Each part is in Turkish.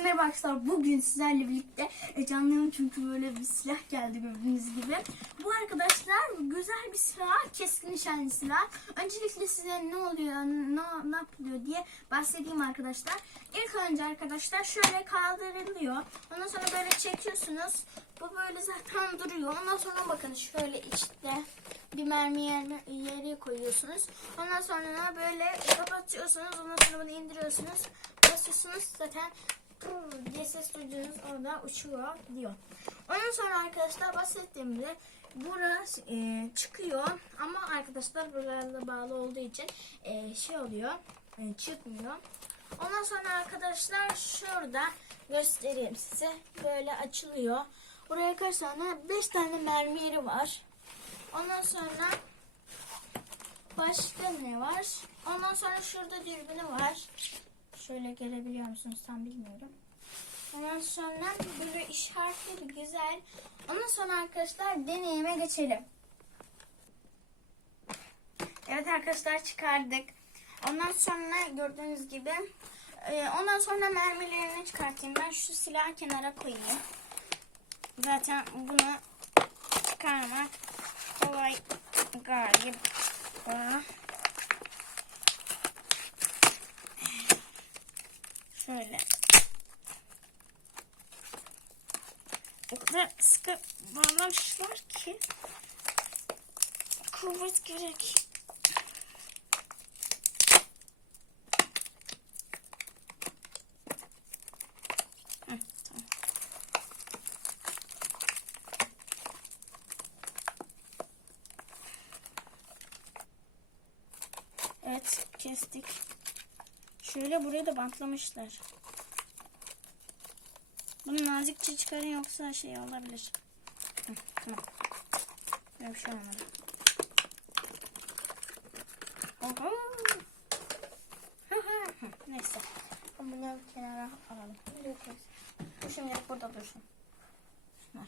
Herkese merhaba arkadaşlar. Bugün sizlerle birlikte heyecanlıyım çünkü böyle bir silah geldi gördüğünüz gibi. Bu arkadaşlar güzel bir silah, keskin nişanlı silah. Öncelikle size ne oluyor, ne, ne yapılıyor diye bahsedeyim arkadaşlar. İlk önce arkadaşlar şöyle kaldırılıyor. Ondan sonra böyle çekiyorsunuz. Bu böyle zaten duruyor. Ondan sonra bakın şöyle içte bir mermi yerine, yere koyuyorsunuz. Ondan sonra böyle kapatıyorsunuz. Ondan sonra bunu indiriyorsunuz. Basıyorsunuz zaten pırr diye ses duyduğunuz orada uçuyor diyor. Ondan sonra arkadaşlar bahsettiğimde burası e, çıkıyor ama arkadaşlar buralarla bağlı olduğu için e, şey oluyor e, çıkmıyor. Ondan sonra arkadaşlar şurada göstereyim size. Böyle açılıyor. Buraya kaç tane? 5 tane mermi var. Ondan sonra başka ne var? Ondan sonra şurada dürbünü var. Şöyle görebiliyor musunuz tam bilmiyorum. Ondan sonra böyle işaretli bir güzel. Ondan sonra arkadaşlar deneyime geçelim. Evet arkadaşlar çıkardık. Ondan sonra gördüğünüz gibi e, ondan sonra mermilerini çıkartayım. Ben şu silahı kenara koyayım. Zaten bunu çıkarmak kolay galiba. Şöyle. O kadar sıkı bağlamışlar ki kuvvet gerek. Evet kestik. Şöyle buraya da bantlamışlar. Bunu nazikçe çıkarın yoksa şey olabilir. Hı, tamam. Böyle bir şey Neyse. Bunu kenara alalım. Bu şimdilik burada dursun. Şunlar.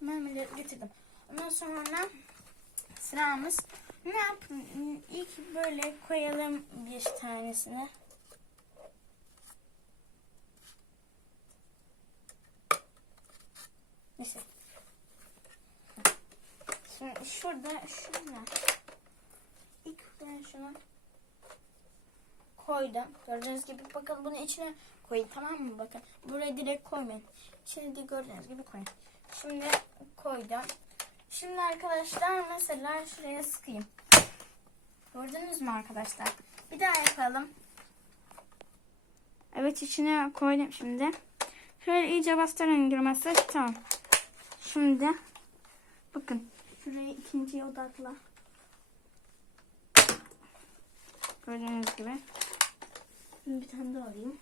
Mermileri getirdim. Ondan sonra sıramız ne yapın? İlk böyle koyalım bir tanesini. Neyse. Şimdi şurada şurada. İlk ben şunu koydum. Gördüğünüz gibi bakın bunu içine koyun tamam mı? Bakın buraya direkt koymayın. İçine de gördüğünüz gibi koyun. Şimdi koydum. Şimdi arkadaşlar mesela şuraya sıkayım. Gördünüz mü arkadaşlar? Bir daha yapalım. Evet içine koydum şimdi. Şöyle iyice bastırın girmesi. Tamam. Şimdi bakın şuraya ikinciye odakla. Gördüğünüz gibi. Bir tane daha alayım.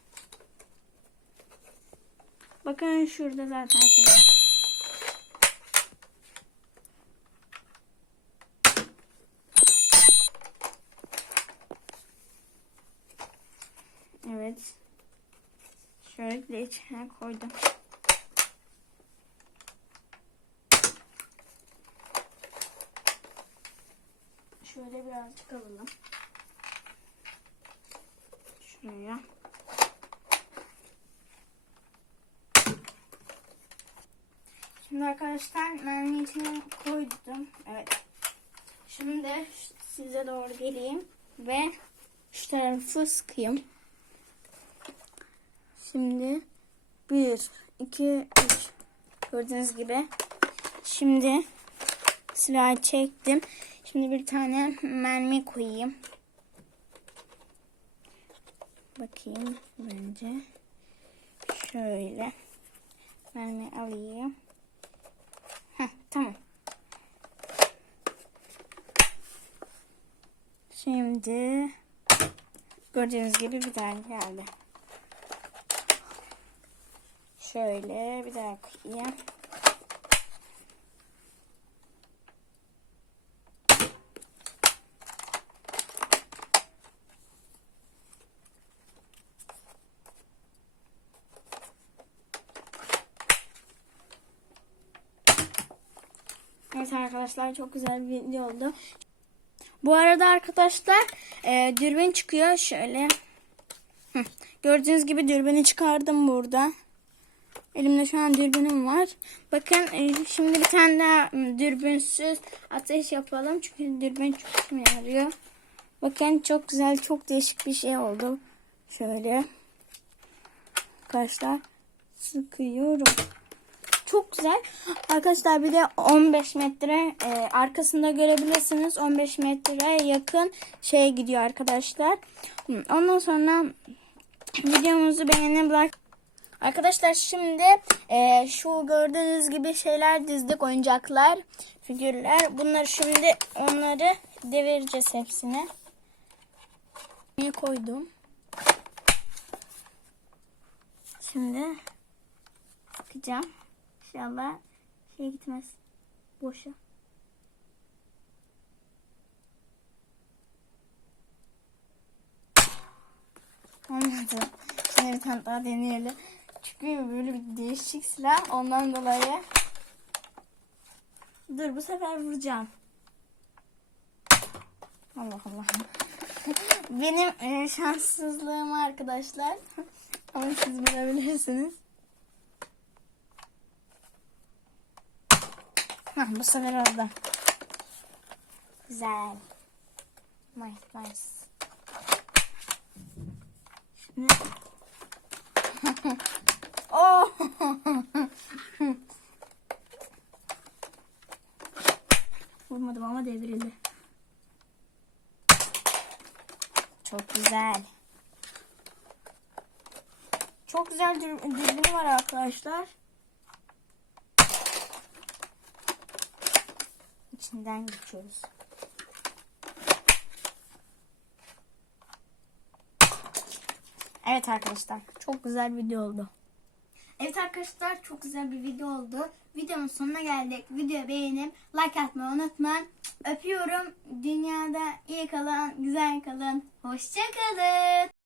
Bakın şurada zaten şey. Evet. Şöyle içine koydum. Şöyle birazcık alalım. Şuraya. Şimdi arkadaşlar mermi içine koydum. Evet. Şimdi size doğru geleyim ve şu tarafı sıkayım. Şimdi 1, 2, 3 gördüğünüz gibi. Şimdi silahı çektim. Şimdi bir tane mermi koyayım. Bakayım bence. Şöyle. Mermi alayım. Heh, tamam. Şimdi gördüğünüz gibi bir tane geldi. Şöyle bir daha koyayım. Evet arkadaşlar çok güzel bir video oldu. Bu arada arkadaşlar e, dürbün çıkıyor şöyle. Gördüğünüz gibi dürbünü çıkardım burada. Elimde şu an dürbünüm var. Bakın e, şimdi bir tane daha dürbünsüz ateş yapalım. Çünkü dürbün çok işime yarıyor. Bakın çok güzel, çok değişik bir şey oldu. Şöyle. Arkadaşlar sıkıyorum. Çok güzel. Arkadaşlar bir de 15 metre e, arkasında görebilirsiniz. 15 metreye yakın şey gidiyor arkadaşlar. Ondan sonra videomuzu beğenin like. Arkadaşlar şimdi e, şu gördüğünüz gibi şeyler dizdik oyuncaklar, figürler. Bunları şimdi onları devireceğiz hepsini. Bir koydum. Şimdi sıkacağım. İnşallah şey gitmez. Boşa. Olmadı. Şimdi bir tane daha deneyelim. Çünkü böyle bir değişik silah. Ondan dolayı. Dur bu sefer vuracağım. Allah Allah. Benim e, şanssızlığım arkadaşlar. Ama siz bilebilirsiniz. Hah, bu sefer oldu. Güzel. Nice nice. Oh! Vurmadım ama devrildi. Çok güzel. Çok güzel dür- dürbünü var arkadaşlar. İçinden geçiyoruz. Evet arkadaşlar çok güzel video oldu. Evet arkadaşlar çok güzel bir video oldu. Videonun sonuna geldik. Videoyu beğenip like atmayı unutmayın. Öpüyorum. Dünyada iyi kalın, güzel kalın. Hoşçakalın.